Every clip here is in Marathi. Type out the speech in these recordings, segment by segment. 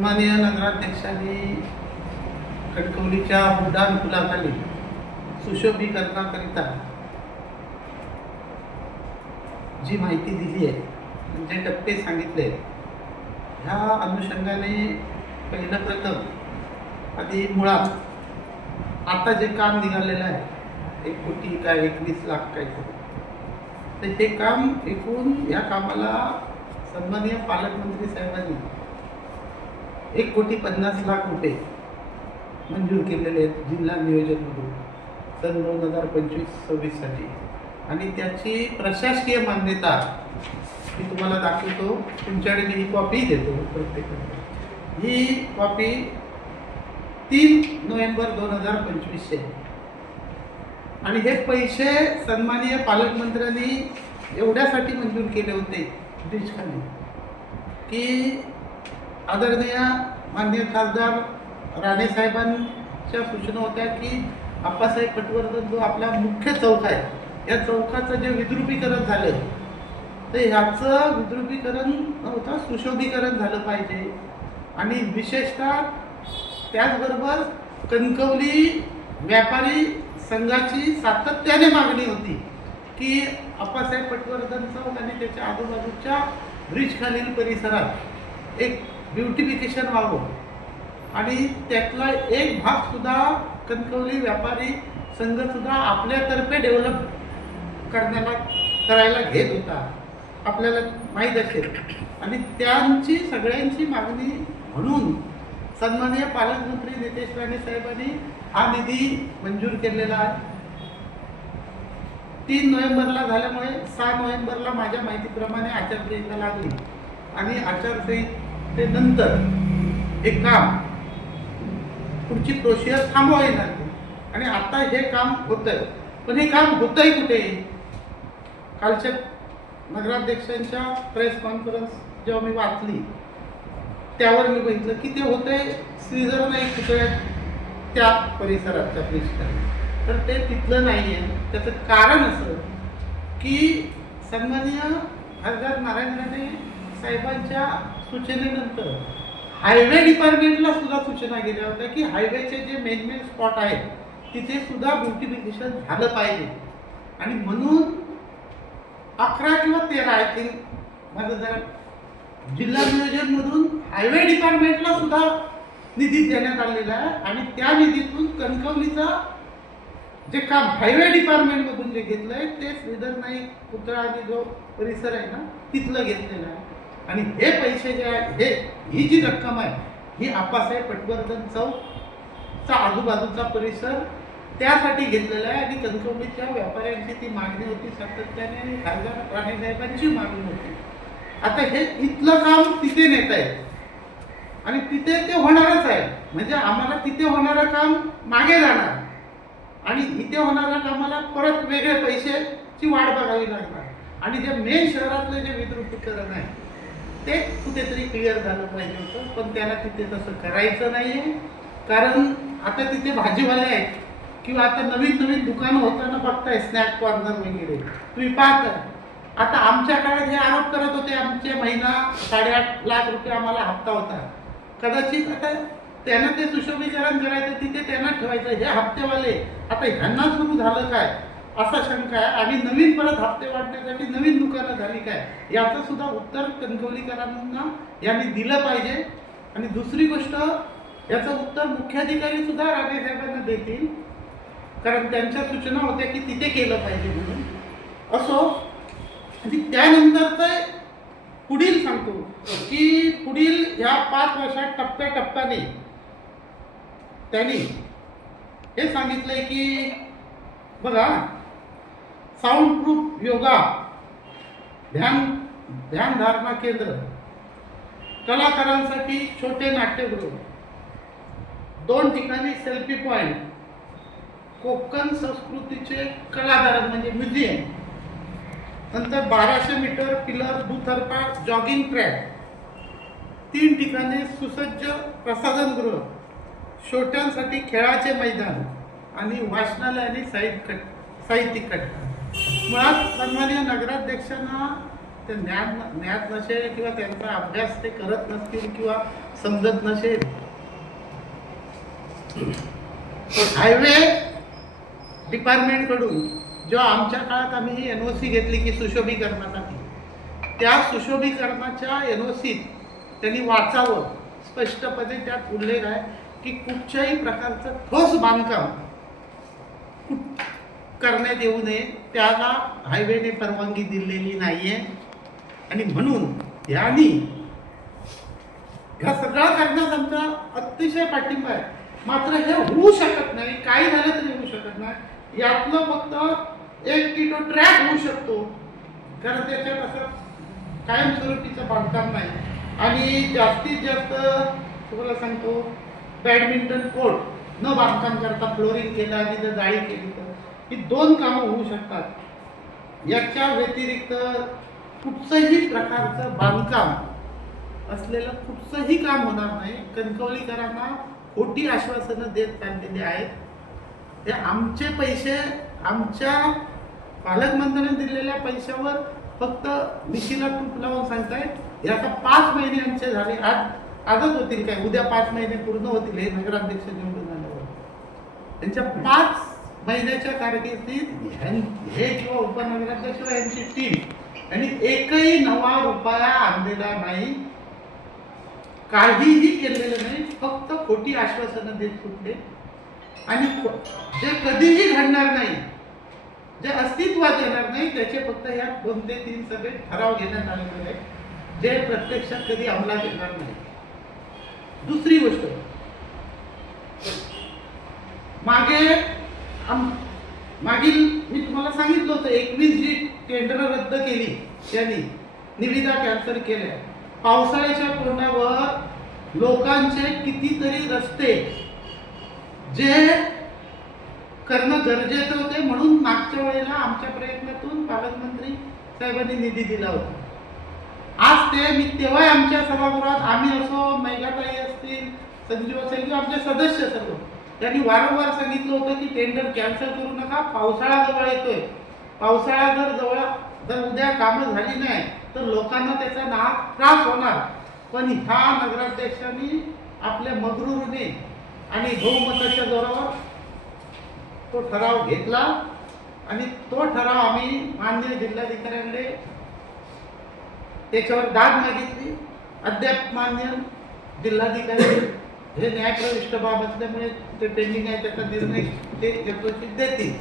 सन्माननीय नगराध्यक्षांनी कणकवलीच्या उड्डाण पुलाखाली सुशोभीकरणाकरिता जी माहिती दिली आहे, जे टप्पे सांगितले, ह्या अनुषंगाने पहिलं प्रथम आधी मुळात आता जे काम निघालेलं आहे 1 कोटी काय 21 लाख काय, तर ते काम एकूण या कामाला सन्माननीय पालकमंत्री साहेबांनी 1,50,00,000 रुपये मंजूर केलेले आहेत जिल्हा नियोजनमधून सन 2025-26 साठी. आणि त्याची प्रशासकीय मान्यता मी तुम्हाला दाखवतो. तुमच्याकडे मी ही कॉपी देतो प्रत्येकाला. ही कॉपी 3 नोव्हेंबर 2025 आहे. आणि हे पैसे सन्माननीय पालकमंत्र्यांनी एवढ्यासाठी मंजूर केले होते ब्रिजखाली की आदरणीय माननीय खासदार राणे साहेबांच्या सूचना होत्या की आप्पासाहेब पटवर्धन जो आपला मुख्य चौक आहे, या चौकाचं जे विद्रुपीकरण झालं, तर ह्याचं विद्रुपीकरण नव्हतं, सुशोभीकरण झालं पाहिजे. आणि विशेषतः त्याचबरोबर कणकवली व्यापारी संघाची सातत्याने मागणी होती की आप्पासाहेब पटवर्धन चौक आणि त्याच्या आजूबाजूच्या ब्रिजखालील परिसरात एक ब्युटिफिकेशन व्हावं. आणि त्यातला एक भाग सुद्धा कणकवली व्यापारी संघ सुद्धा आपल्यातर्फे डेव्हलप करायला घेत होता, आपल्याला माहीत असेल. आणि त्यांची सगळ्यांची मागणी म्हणून सन्माननीय पालकमंत्री नितेश राणे साहेबांनी हा निधी मंजूर केलेला आहे. 3 नोव्हेंबरला झाल्यामुळे 6 नोव्हेंबरला माझ्या माहितीप्रमाणे आचारसंहिता लागली आणि आचारसंहितेनंतर हे काम पुढची प्रोसिजर थांबवावी लागली. आणि आता हे काम होतंय, पण हे काम होतंय कुठे? कालच्या नगराध्यक्षांच्या प्रेस कॉन्फरन्स जेव्हा मी वाचली त्यावर मी बघितलं की ते होतंय श्रीधर नाईक पुतळ्यात त्या परिसराच्या ब्रिजखाली. तर ते तिथलं नाही आहे. त्याचं कारण असं की सन्माननीय खासदार नारायण राणे साहेबांच्या सूचनेनंतर हायवे डिपार्टमेंटला सुद्धा सूचना गेल्या होत्या की हायवेचे जे मेन स्पॉट आहेत तिथे सुद्धा ब्युटिफिकेशन झालं पाहिजे. आणि म्हणून 11 किंवा 13 आय थिंक माझं जरा जिल्हा नियोजनमधून हायवे डिपार्टमेंटला सुद्धा निधी देण्यात आलेला आहे. आणि त्या निधीतून कणकवलीचा जे काम हायवे डिपार्टमेंटमधून जे घेतलं आहे ते श्रीधर नाईक पुतळा आणि जो परिसर आहे ना तिथलं घेतलेलं आहे. आणि हे पैसे जे आहे, ही जी रक्कम आहे ही आप्पासाहेब पटवर्धन चौकचा आजूबाजूचा परिसर त्यासाठी घेतलेला आहे. आणि कणकवलीच्या व्यापाऱ्यांची ती मागणी होती सातत्याने आणि खासदार राणे साहेबांची मागणी होती. आता हे इथलं काम तिथे नेत आहे आणि तिथे ते होणारच आहे. म्हणजे आम्हाला तिथे होणारं काम मागे जाणार आणि इथे होणाऱ्या कामाला परत वेगळे पैशाची वाट बघावी लागणार. आणि जे मेन शहरातलं जे विद्रुपीकरण आहे ते कुठेतरी क्लिअर झालं पाहिजे होतं, पण त्याला तिथे तसं करायचं नाहीये. कारण आता तिथे भाजीवाले आहेत किंवा आता नवीन दुकानं होताना बघताय, स्नॅक कॉर्नर वगैरे तुम्ही पाहता. आता आमच्या काळात हे आरोप करत होते आमचे महिना 8.5 लाख रुपये आम्हाला हप्ता होता. कदाचित आता त्यांना ते सुशोभीकरण करायचं तिथे त्यांना ठेवायचं. हे हप्तेवाले आता ह्यांना सुरू झालं काय असा शंका आहे. आणि नवीन परत हप्ते वाढण्यासाठी नवीन दुकानं झाली काय याचं सुद्धा उत्तर कणकवलीकरांना यांनी दिलं पाहिजे. आणि दुसरी गोष्ट, याचं उत्तर मुख्याधिकारी सुद्धा राणे साहेबांना देतील, कारण त्यांच्या सूचना होत्या की तिथे केलं पाहिजे म्हणून. असो, आणि त्यानंतर पुढील सांगतो की पुढील ह्या 5 वर्षात टप्प्याटप्प्याने त्यांनी हे सांगितलंय की बघा, साऊंड प्रूफ योगा ध्यानधारणा केंद्र, कलाकारांसाठी छोटे नाट्यगृह, 2 ठिकाणी सेल्फी पॉइंट, कोकण संस्कृतीचे कलादालन म्हणजे म्युझियम, नंतर 1200 मीटर पिलर दुतर्फा जॉगिंग ट्रॅक, 3 ठिकाणी सुसज्ज प्रसाधनगृह, छोट्यांसाठी खेळाचे मैदान आणि वाचनालय आणि साहित्यिक कट्टा. मुळात सन्माननीय नगराध्यक्षांना ते ज्ञात नसेल किंवा त्यांचा अभ्यास ते करत नसतील किंवा समजत नसेल. हायवे डिपार्टमेंट कडून जेव्हा आमच्या काळात आम्ही ही NOC घेतली की सुशोभीकरणासाठी, त्या सुशोभीकरणाच्या NOCत त्यांनी वाचावं, स्पष्टपणे त्यात उल्लेख आहे की कुठच्याही प्रकारचं ठोस बांधकाम करण्यात येऊ नये, त्याला हायवेने परवानगी दिलेली नाहीये. आणि म्हणून यांनी हा सगळा करण्यास आमचा अतिशय पाठिंबा आहे. मात्र हे होऊ शकत नाही, काही झालं तरी होऊ शकत नाही. यातलं फक्त एक की तो ट्रॅक होऊ शकतो, कारण त्याच्यात असं कायमस्वरूपीचं बांधकाम नाही. आणि जास्तीत जास्त तुम्हाला सांगतो, बॅडमिंटन कोर्ट न बांधकाम करता फ्लोरिंग केलं आणि जर जाळी केली तर ही 2 कामं होऊ शकतात. याच्या व्यतिरिक्त कुठचंही प्रकारचं बांधकाम असलेलं कुठचंही काम होणार नाही. कणकवलीकरांना खोटी आश्वासनं देत चाललेली आहेत. ते आमचे पैसे, आमच्या पालकमंत्र्यांनी दिलेल्या पैशावर फक्त मिशीला तूप लावून सांगतायत. हे आता 5 महिने आमचे झाले, आजच होतील काय, उद्या 5 महिने पूर्ण होतील हे नगराध्यक्ष निवडून झाल्यावर. त्यांच्या 5 महिन्याच्या कारकिर्दीत हे किंवा उपनगराध्यक्ष यांची टीम आणि एकही नवा रुपया आणलेला नाही, काहीही केलेलं नाही, फक्त खोटी आश्वासनं देत सुटले. आणि जे कधीही घडणार नाही, जे अस्तित्वात येणार नाही, त्याचे फक्त या 2 ते 3 सभेत ठराव घेण्यात आलेले आहे, जे प्रत्यक्षात कधी अंमलात येणार नाही. दुसरी गोष्ट, मागील मी तुम्हाला सांगितलं होतं 21 जी टेंडर रद्द केली त्यांनी निविदा कॅन्सल केल्या. पावसाळ्याच्या तोंडावर लोकांचे कितीतरी रस्ते जे करणं गरजेचं होते, म्हणून मागच्या वेळेला आमच्या प्रयत्नातून पालकमंत्री साहेबांनी निधी दिला होता. आज ते मी तेव्हा आमच्या सभागृहात आम्ही असो, मेघाताई असतील, संजीव असेल किंवा आमचे सदस्य सर्व त्यांनी वारंवार सांगितलं होतं की टेंडर कॅन्सल करू नका, पावसाळा जवळ येतोय. पावसाळा जर उद्या कामं झाली नाही तर लोकांना त्याचा त्रास होणार. पण ह्या नगराध्यक्षांनी आपल्या मगरूरने आणि बहुमताच्या जोरावर तो ठराव घेतला आणि तो ठराव आम्ही माननीय जिल्हाधिकाऱ्यांकडे त्याच्यावर दाद मागितली. अद्याप मान्य जिल्हाधिकारी हे न्यायप्रविष्ट बाब असल्यामुळे ते पेंडिंग आहे, त्याचा निर्णय ते यथोचित देतील,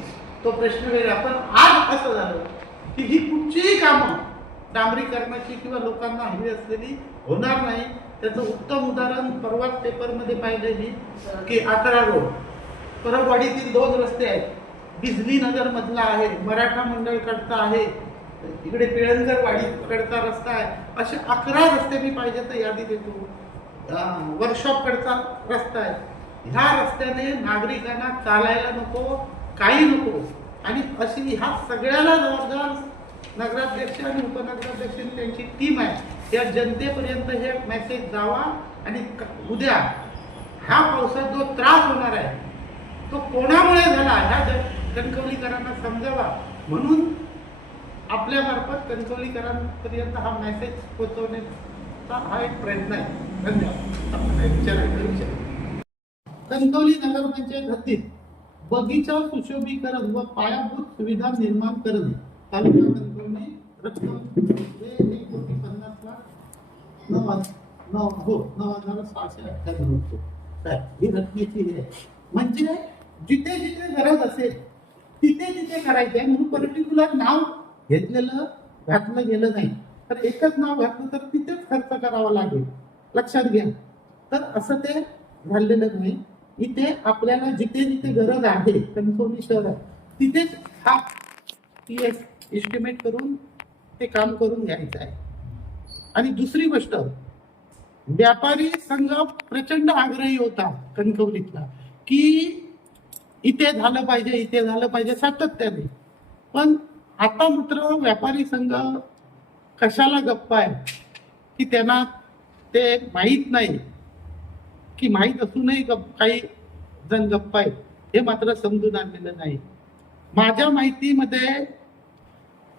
तो प्रश्न वेगळा. पण आज असं झालं की ही कुठचीही कामं डांबरीकरणाची किंवा लोकांना हवी असलेली होणार नाही. त्याचं उत्तम उदाहरण परवाच पेपरमध्ये पाहिलेली की 11 रोड परबवाडीतील 2 रस्ते आहेत, बिजली नगर मधला आहे, मराठा मंडळ कडचा आहे, इकडे पिळणकर वाडी कडचा रस्ता आहे. असे 11 रस्ते मी पाहिजे तर यादी देतो. वर्कशॉप कडचा रस्ता आहे. ह्या रस्त्याने नागरिकांना चालायला नको, काही नको. आणि अशी ह्या सगळ्याला जबाबदार नगराध्यक्ष आणि उपनगराध्यक्ष त्यांची टीम आहे. या जनतेपर्यंत हे मेसेज जावा आणि उद्या ह्या पावसात जो त्रास होणार आहे तो कोणामुळे झाला ह्या कणकवलीकरांना समजावा, म्हणून आपल्या मार्फत कणकवलीकरांपर्यंत हा मेसेज पोहोचवण्याचा हा एक प्रयत्न आहे. धन्यवाद. कणकवली नगरपंचायत हद्दीत बगीचा सुशोभीकरण व पायाभूत सुविधा निर्माण करणे, तालुका कणकवली, रक्कम 1,9,698 ही रकमेची आहे. म्हणजे जिथे जिथे गरज असेल तिथे तिथे करायचंय, म्हणून पर्टिक्युलर नाव घातलं गेलं नाही. तर एकच नाव घातलं तर तिथेच खर्च करावा लागेल, लक्षात घ्या. तर असं ते झालेलं नाही. इथे आपल्याला जिथे जिथे गरज आहे कणकवली शहरात तिथेच हा एस्टिमेट करून ते काम करून घ्यायचं आहे. आणि दुसरी गोष्ट, व्यापारी संघ प्रचंड आग्रही होता कणकवलीतला की इथे झालं पाहिजे, इथे झालं पाहिजे सातत्याने. पण आता मात्र व्यापारी संघ कशाला गप्प आहे की त्यांना ते माहीत नाही की माहीत असूनही काही जण गप्प आहेत, हे मात्र समजून आणलेलं नाही. माझ्या माहितीमध्ये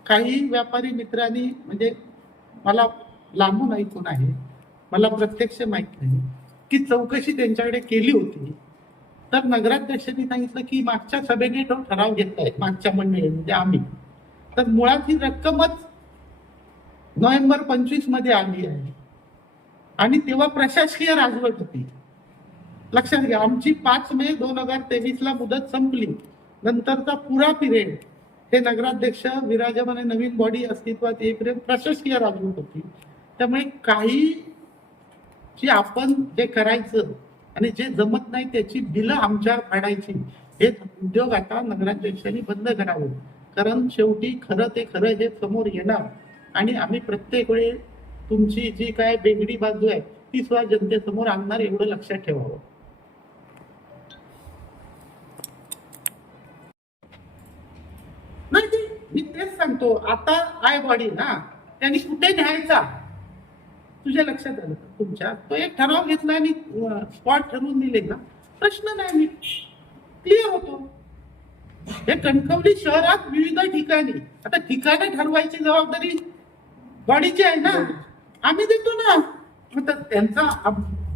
काही व्यापारी मित्रांनी म्हणजे मला लांबून ऐकून आहे, मला प्रत्यक्ष माहित नाही की चौकशी त्यांच्याकडे केली होती. तर नगराध्यक्षांनी सांगितलं की मागच्या सभेने तो ठराव घेतलाय, मागच्या मंडळी म्हणजे आम्ही. तर मुळात ही रक्कमच नोव्हेंबर 25 मध्ये आली आहे आणि तेव्हा प्रशासकीय राजवट होती. लक्षात घ्या, आमची 5 मे 2023 ला मुदत संपली. नंतरचा पुरा पिरियड हे नगराध्यक्ष विराजमान नवीन बॉडी अस्तित्वात येईपर्यंत प्रशासकीय राजवट होती. त्यामुळे काही जे आपण जे करायचं आणि जे जमत नाही त्याची बिलं आमच्यावर काढायची हे उद्योग आता नगराध्यक्षांनी बंद करावे. कारण शेवटी खरं ते खरं हे समोर येणार आणि आम्ही प्रत्येक वेळी तुमची जी काय वेगळी बाजू आहे ती सुद्धा जनतेसमोर आणणार, एवढं लक्षात ठेवावं. नाही मी तेच सांगतो, आता आय बॉडी ना त्यांनी कुठे न्यायचा तुझ्या लक्षात आलं तुमच्या, तो एक ठराव घेतला आणि स्पॉट ठरवून दिले ना, प्रश्न नाही, मी क्लिअर होतो. हे कणकवली शहरात विविध ठिकाणी आता ठिकाणे ठरवायची जबाबदारी बॉडीची आहे ना, आम्ही देतो ना.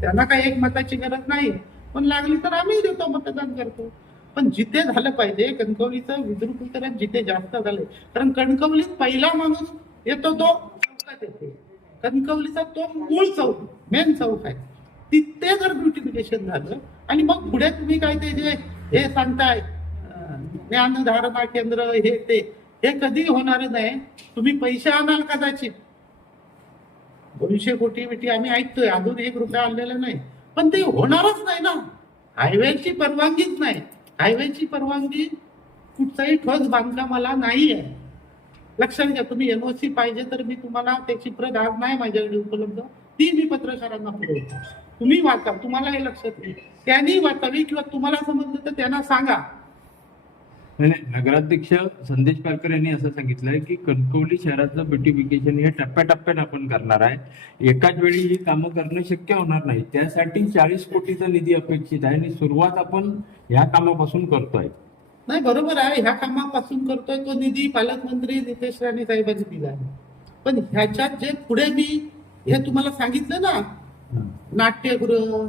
त्यांना काही एक मताची गरज नाही, पण लागली तर आम्ही देतो, मतदान करतो. पण जिथे झालं पाहिजे, कणकवलीचं विद्रुपीकरण जिथे जास्त झालंय, कारण कणकवलीत पहिला माणूस येतो तो चौकात येते. कणकवलीचा तो मूळ चौक, मेन चौक आहे, तिथे जर ब्युटिफिकेशन झालं आणि मग पुढे तुम्ही काय ते जे हे सांगताय ज्ञानधारणा केंद्र हे कधी होणार नाही. तुम्ही पैसे आणाल कदाचित 200 कोटी बिटी आम्ही ऐकतोय, अजून 1 रुपया आलेला नाही, पण ते होणारच नाही ना. हायवेची परवानगीच नाही. हायवेची परवानगी कुठचाही ठोस बांधकामाला नाही आहे. लक्षात घ्या, तुम्ही एनओसी पाहिजे तर मी तुम्हाला त्याची प्रत आज नाही माझ्याकडे उपलब्ध, ती मी पत्रकारांना पुरवतो. तुम्ही वाचा, तुम्हाला हे लक्षात येईल, त्यांनी वाचावी किंवा तुम्हाला समजलं तर त्यांना सांगा. नाही, नगराध्यक्ष संदेश पारकर यांनी असं सांगितलंय की कणकवली शहराचं ब्युटिफिकेशन हे टप्प्याटप्प्याने आपण करणार आहे, एकाच वेळी ही कामं करणं शक्य होणार नाही. त्यासाठी 40 कोटीचा निधी अपेक्षित आहे आणि सुरुवात आपण ह्या कामापासून करतोय. नाही, बरोबर आहे, ह्या कामापासून करतोय. तो निधी पालकमंत्री नितेश राणे साहेबांनी दिला आहे. पण ह्याच्यात जे पुढे मी हे तुम्हाला सांगितलं ना, नाट्यगृह,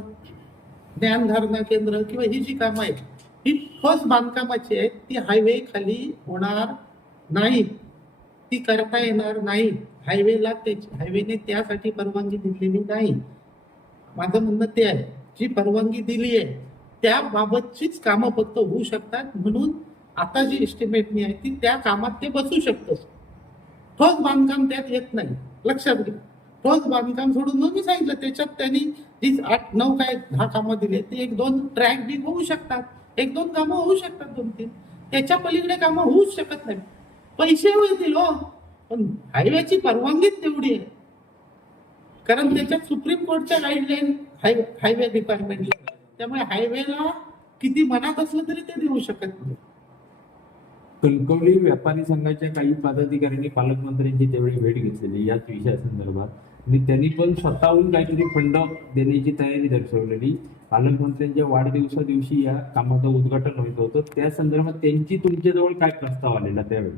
ज्ञानधारणा केंद्र किंवा ही जी कामं आहेत ही ठोस बांधकामाची आहेत, ती हायवे खाली होणार नाही, ती करता येणार नाही. हायवेने त्यासाठी परवानगी दिलेली नाही. माझं म्हणणं ते आहे, जी परवानगी दिली आहे त्याबाबतचीच कामं फक्त होऊ शकतात. म्हणून आता जी एस्टिमेटनी आहे ती त्या कामात ते बसू शकतं. ठोस बांधकाम त्यात येत नाही, लक्षात घ्या. ठोस बांधकाम सोडून मग मी सांगितलं त्याच्यात त्यांनी जी 8-9 काय 10 कामं दिले ते 1-2 ट्रॅक बी होऊ शकतात, 1-2 कामं होऊ शकतात, 2-3. त्याच्या पलीकडे कामं होऊच शकत नाही. पैसे होतील हो, पण हायवेची परवानगीच तेवढी आहे. कारण त्याच्यात सुप्रीम कोर्टच्या गाईडलाईन हायवे डिपार्टमेंटला, त्यामुळे हायवेला किती मनात असलं तरी ते देऊ शकत नाही. कणकवली व्यापारी संघाच्या काही पदाधिकाऱ्यांनी पालकमंत्र्यांची त्यावेळी भेट घेतलेली याच विषयासंदर्भात आणि त्यांनी पण स्वतःहून काहीतरी फंड देण्याची तयारी दर्शवलेली. पालकमंत्र्यांच्या वाढदिवसा दिवशी या कामाचं उद्घाटन व्हायचं होतं, त्या संदर्भात त्यांची तुमच्याजवळ काय प्रस्ताव आलेला त्यावेळी?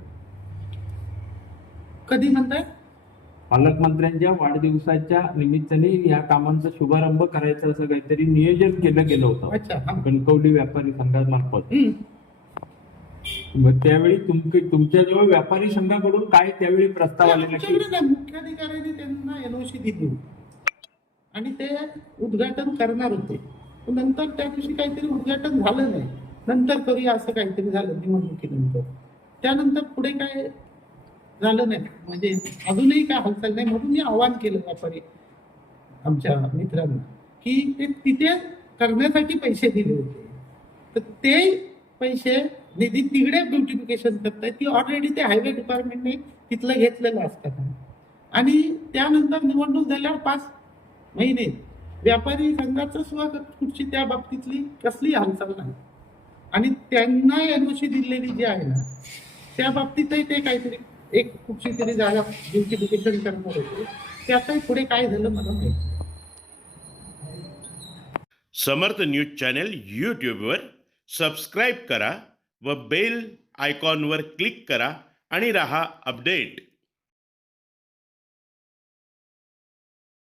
कधी म्हणताय? पालकमंत्र्यांच्या वाढदिवसाच्या निमित्ताने या कामांचा शुभारंभ करायचं असं काहीतरी नियोजन केलं गेलं होतं कणकवली व्यापारी संघामार्फत. मग त्यावेळी तुमच्याजवळ व्यापारी संघाकडून काय त्यावेळी प्रस्ताव आलेला? मुख्याधिकाऱ्यांनी त्यांना एनओसी दिली आणि ते उद्घाटन करणार होते, नंतर त्या दिवशी काहीतरी उद्घाटन झालं नाही, नंतर करूया असं काहीतरी झालं निवडणुकीनंतर. त्यानंतर पुढे काय झालं नाही, म्हणजे अजूनही काय हालचाल नाही. म्हणून मी आवाहन केलं व्यापारी आमच्या मित्रांना की ते तिथे करण्यासाठी पैसे दिले होते, तर ते पैसे निधी तिकडे ब्युटिफिकेशन करतायत, ती ऑलरेडी ते हायवे डिपार्टमेंटने तिथलं घेतलेलं असतात. आणि त्यानंतर निवडणूक झाल्यावर 5 महिने व्यापारी संघाचं सुद्धा कुठची त्या बाबतीतली कसली हालचाल नाही. आणि त्यांना एनओसी दिलेली जी आहे ना त्या बाबतीतही ते काहीतरी एक कुठची तरी जागा ब्युटिफिकेशन करणार होते, त्यातही पुढे काय झालं मला माहिती. समर्थ न्यूज चॅनल यूट्यूबवर सबस्क्राईब करा व बेल आयकॉनवर क्लिक करा आणि रहा अपडेट.